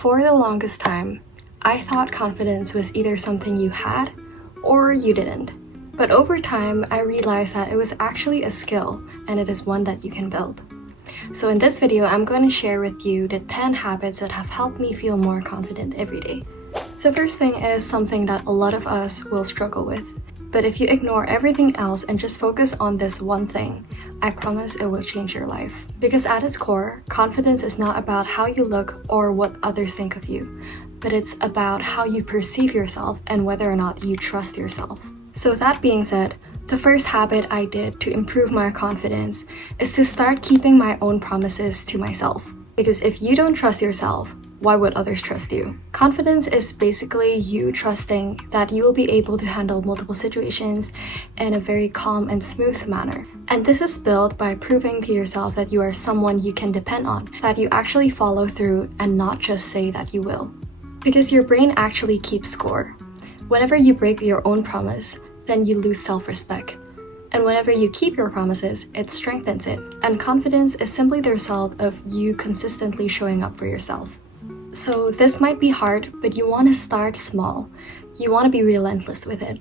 For the longest time, I thought confidence was either something you had or you didn't. But over time, I realized that it was actually a skill and it is one that you can build. So in this video, I'm going to share with you the 10 habits that have helped me feel more confident every day. The first thing is something that a lot of us will struggle with. But if you ignore everything else and just focus on this one thing, I promise it will change your life. Because at its core, confidence is not about how you look or what others think of you, but it's about how you perceive yourself and whether or not you trust yourself. So that being said, the first habit I did to improve my confidence is to start keeping my own promises to myself. Because if you don't trust yourself, why would others trust you? Confidence is basically you trusting that you will be able to handle multiple situations in a very calm and smooth manner. And this is built by proving to yourself that you are someone you can depend on, that you actually follow through and not just say that you will. Because your brain actually keeps score. Whenever you break your own promise, then you lose self-respect. And whenever you keep your promises, it strengthens it. And confidence is simply the result of you consistently showing up for yourself. So this might be hard, but you want to start small. You want to be relentless with it.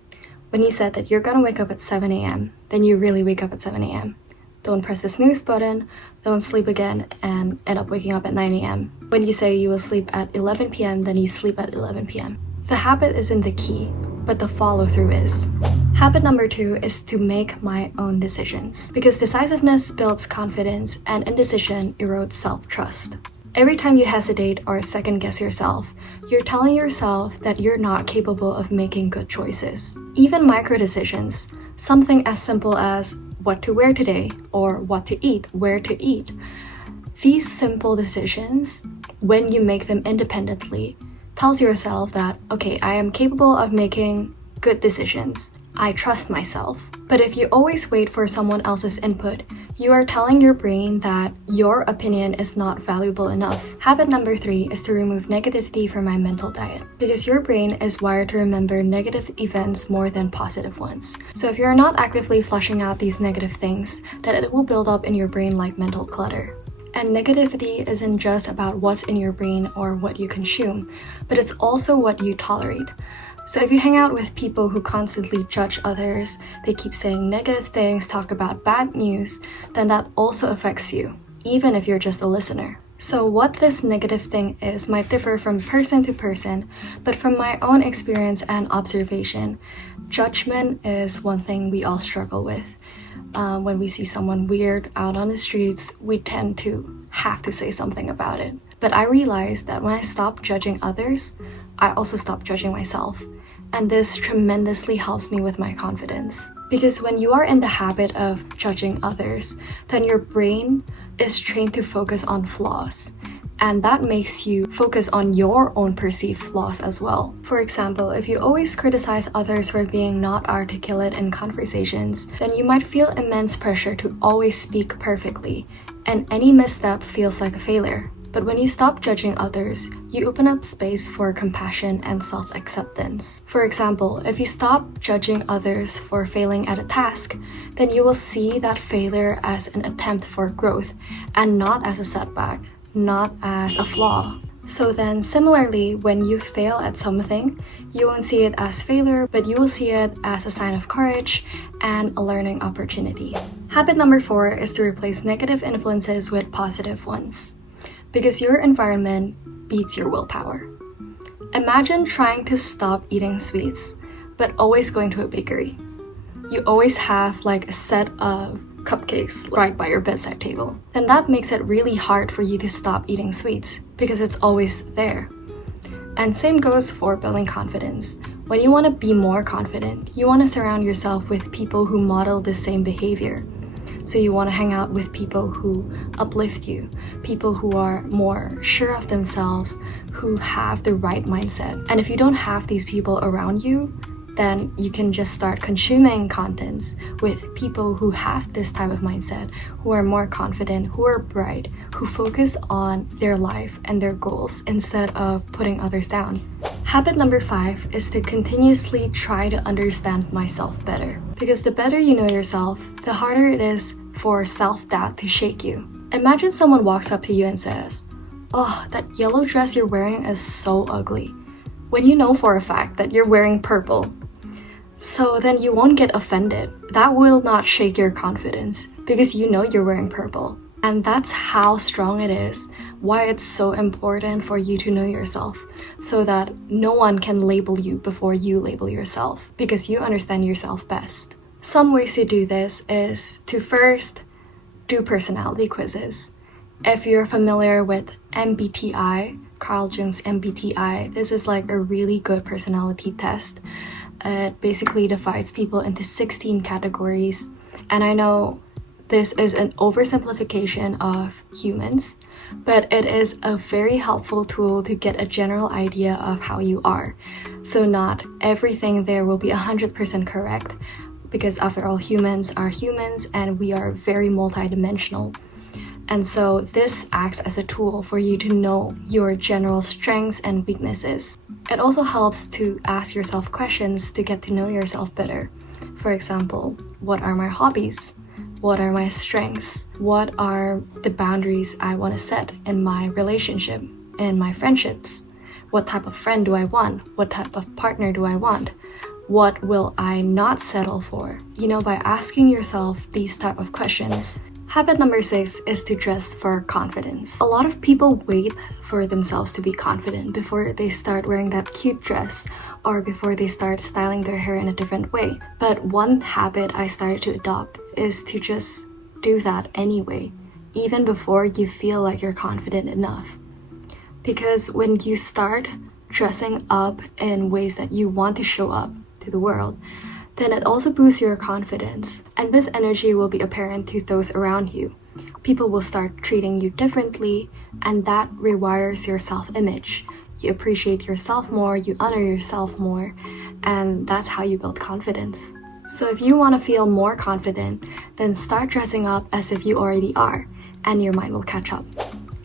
When you said that you're gonna wake up at 7 a.m., then you really wake up at 7 a.m. Don't press the snooze button, don't sleep again, and end up waking up at 9 a.m. When you say you will sleep at 11 p.m., then you sleep at 11 p.m. The habit isn't the key, but the follow-through is. Habit number 2 is to make my own decisions. Because decisiveness builds confidence and indecision erodes self-trust. Every time you hesitate or second-guess yourself, you're telling yourself that you're not capable of making good choices. Even micro decisions, something as simple as what to wear today or what to eat, where to eat. These simple decisions, when you make them independently, tells yourself that, okay, I am capable of making good decisions. I trust myself. But if you always wait for someone else's input, you are telling your brain that your opinion is not valuable enough. Habit number 3 is to remove negativity from my mental diet. Because your brain is wired to remember negative events more than positive ones. So if you're not actively flushing out these negative things, then it will build up in your brain like mental clutter. And negativity isn't just about what's in your brain or what you consume, but it's also what you tolerate. So if you hang out with people who constantly judge others, they keep saying negative things, talk about bad news, then that also affects you, even if you're just a listener. So what this negative thing is might differ from person to person, but from my own experience and observation, judgment is one thing we all struggle with. When we see someone weird out on the streets, we tend to have to say something about it. But I realized that when I stopped judging others, I also stopped judging myself. And this tremendously helps me with my confidence. Because when you are in the habit of judging others, then your brain is trained to focus on flaws. And that makes you focus on your own perceived flaws as well. For example, if you always criticize others for being not articulate in conversations, then you might feel immense pressure to always speak perfectly, and any misstep feels like a failure. But when you stop judging others, you open up space for compassion and self-acceptance. For example, if you stop judging others for failing at a task, then you will see that failure as an attempt for growth and not as a setback, not as a flaw. So then similarly, when you fail at something, you won't see it as failure, but you will see it as a sign of courage and a learning opportunity. Habit number 4 is to replace negative influences with positive ones. Because your environment beats your willpower. Imagine trying to stop eating sweets, but always going to a bakery. You always have like a set of cupcakes right by your bedside table. Then that makes it really hard for you to stop eating sweets because it's always there. And same goes for building confidence. When you want to be more confident, you want to surround yourself with people who model the same behavior. So you want to hang out with people who uplift you, people who are more sure of themselves, who have the right mindset. And if you don't have these people around you, then you can just start consuming contents with people who have this type of mindset, who are more confident, who are bright, who focus on their life and their goals instead of putting others down. Habit number 5 is to continuously try to understand myself better. Because the better you know yourself, the harder it is for self-doubt to shake you. Imagine someone walks up to you and says, "Oh, that yellow dress you're wearing is so ugly," when you know for a fact that you're wearing purple. So then you won't get offended. That will not shake your confidence because you know you're wearing purple. And that's how strong it is, why it's so important for you to know yourself, so that no one can label you before you label yourself, because you understand yourself best. Some ways to do this is to first do personality quizzes. If you're familiar with MBTI, Carl Jung's MBTI, this is like a really good personality test. It basically divides people into 16 categories. And I know this is an oversimplification of humans, but it is a very helpful tool to get a general idea of how you are. So not everything there will be 100% correct, because after all, humans are humans and we are very multidimensional. And so this acts as a tool for you to know your general strengths and weaknesses. It also helps to ask yourself questions to get to know yourself better. For example, what are my hobbies? What are my strengths? What are the boundaries I want to set in my relationship, in my friendships? What type of friend do I want? What type of partner do I want? What will I not settle for? By asking yourself these type of questions. Habit number 6 is to dress for confidence. A lot of people wait for themselves to be confident before they start wearing that cute dress or before they start styling their hair in a different way. But one habit I started to adopt is to just do that anyway, even before you feel like you're confident enough. Because when you start dressing up in ways that you want to show up to the world, then it also boosts your confidence, and this energy will be apparent to those around you. People will start treating you differently, and that rewires your self-image. You appreciate yourself more, you honor yourself more, and that's how you build confidence. So if you want to feel more confident, then start dressing up as if you already are, and your mind will catch up.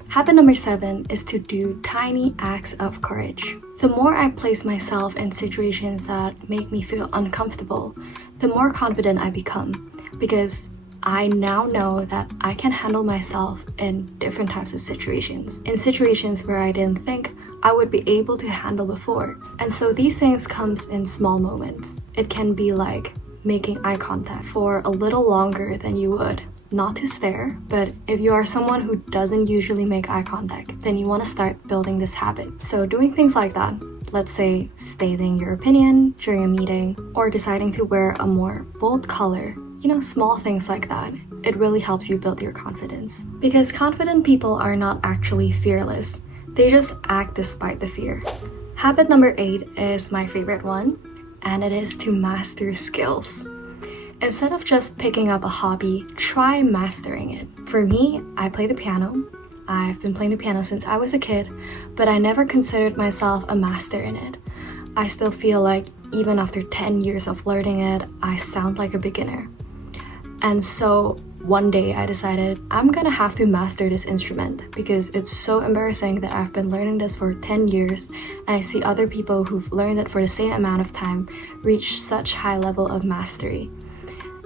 Habit number 7 is to do tiny acts of courage. The more I place myself in situations that make me feel uncomfortable, the more confident I become, because I now know that I can handle myself in different types of situations, in situations where I didn't think I would be able to handle before. And so these things comes in small moments. It can be like making eye contact for a little longer than you would. Not to stare, but if you are someone who doesn't usually make eye contact, then you want to start building this habit. So doing things like that, let's say stating your opinion during a meeting, or deciding to wear a more bold color, small things like that, it really helps you build your confidence. Because confident people are not actually fearless, they just act despite the fear. Habit number 8 is my favorite one, and it is to master skills. Instead of just picking up a hobby, try mastering it. For me, I play the piano. I've been playing the piano since I was a kid, but I never considered myself a master in it. I still feel like even after 10 years of learning it, I sound like a beginner. And so one day I decided I'm gonna have to master this instrument because it's so embarrassing that I've been learning this for 10 years and I see other people who've learned it for the same amount of time reach such high level of mastery.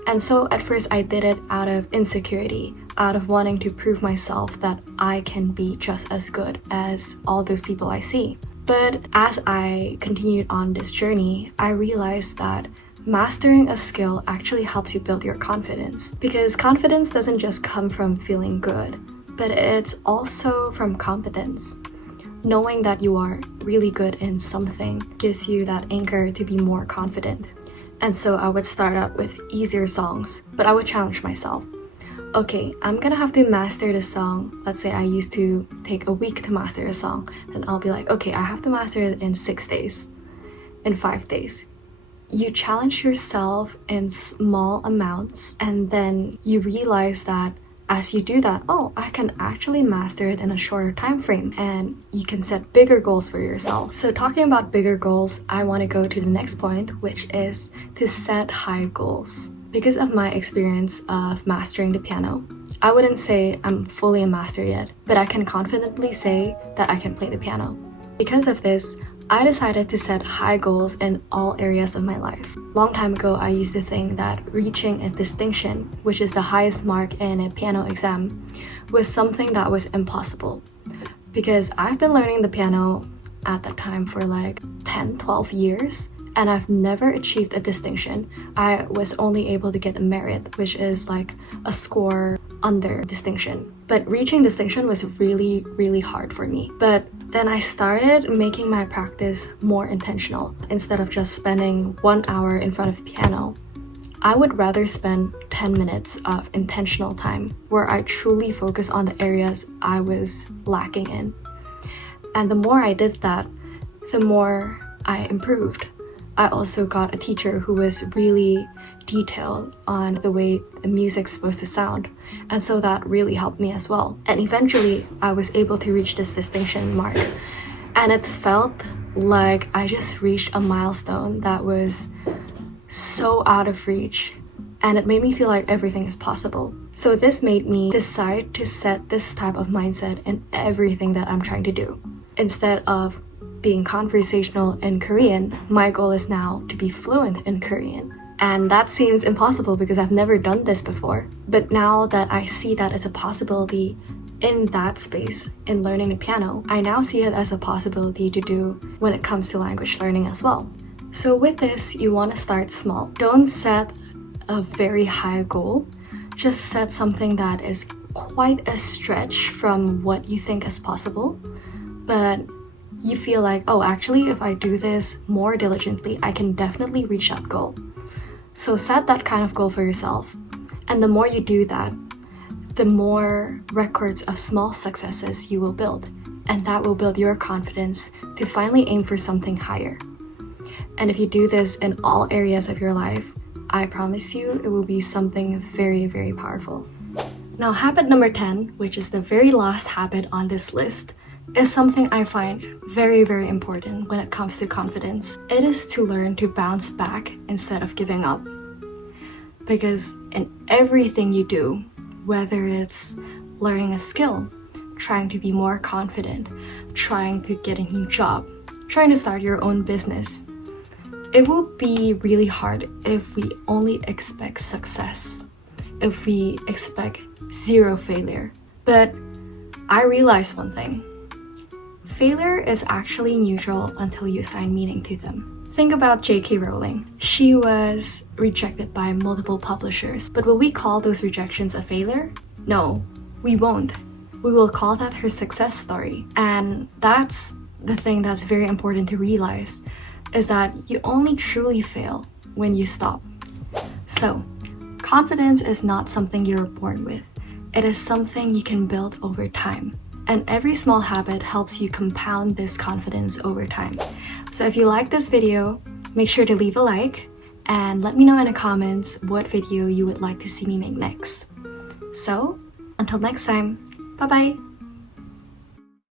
And so at first I did it out of insecurity, out of wanting to prove myself that I can be just as good as all those people I see. But as I continued on this journey, I realized that mastering a skill actually helps you build your confidence. Because confidence doesn't just come from feeling good, but it's also from competence. Knowing that you are really good in something gives you that anchor to be more confident. And so I would start out with easier songs, but I would challenge myself. Okay, I'm gonna have to master this song. Let's say I used to take a week to master a song. Then I'll be like, okay, I have to master it in 6 days, in 5 days. You challenge yourself in small amounts, and then you realize that as you do that, I can actually master it in a shorter time frame, and you can set bigger goals for yourself. So talking about bigger goals, I want to go to the next point, which is to set high goals. Because of my experience of mastering the piano, I wouldn't say I'm fully a master yet, but I can confidently say that I can play the piano. Because of this, I decided to set high goals in all areas of my life. Long time ago, I used to think that reaching a distinction, which is the highest mark in a piano exam, was something that was impossible. because I've been learning the piano at that time for like 10-12 years, and I've never achieved a distinction. I was only able to get a merit, which is like a score under distinction. But reaching distinction was really hard for me. But then I started making my practice more intentional. Instead of just spending 1 hour in front of the piano, I would rather spend 10 minutes of intentional time where I truly focus on the areas I was lacking in. And the more I did that, the more I improved. I also got a teacher who was really detailed on the way the music's supposed to sound, and so that really helped me as well. And eventually I was able to reach this distinction mark, and it felt like I just reached a milestone that was so out of reach, and it made me feel like everything is possible. So this made me decide to set this type of mindset in everything that I'm trying to do. Instead of being conversational in Korean, my goal is now to be fluent in Korean. And that seems impossible because I've never done this before. But now that I see that as a possibility in that space, in learning the piano, I now see it as a possibility to do when it comes to language learning as well. So with this, you want to start small. Don't set a very high goal. Just set something that is quite a stretch from what you think is possible, but you feel like, oh, actually, if I do this more diligently, I can definitely reach that goal. So set that kind of goal for yourself. And the more you do that, the more records of small successes you will build. And that will build your confidence to finally aim for something higher. And if you do this in all areas of your life, I promise you it will be something very powerful. Now, habit number 10, which is the very last habit on this list, is something I find very important when it comes to confidence. It is to learn to bounce back instead of giving up. Because in everything you do, whether it's learning a skill, trying to be more confident, trying to get a new job, trying to start your own business, it will be really hard if we only expect success, if we expect zero failure. But I realized one thing. Failure is actually neutral until you assign meaning to them. Think about J.K. Rowling. She was rejected by multiple publishers, but will we call those rejections a failure? No, we won't. We will call that her success story. And that's the thing that's very important to realize, is that you only truly fail when you stop. So, confidence is not something you're born with. It is something you can build over time. And every small habit helps you compound this confidence over time. So if you like this video, make sure to leave a like and let me know in the comments what video you would like to see me make next. So, until next time, bye bye!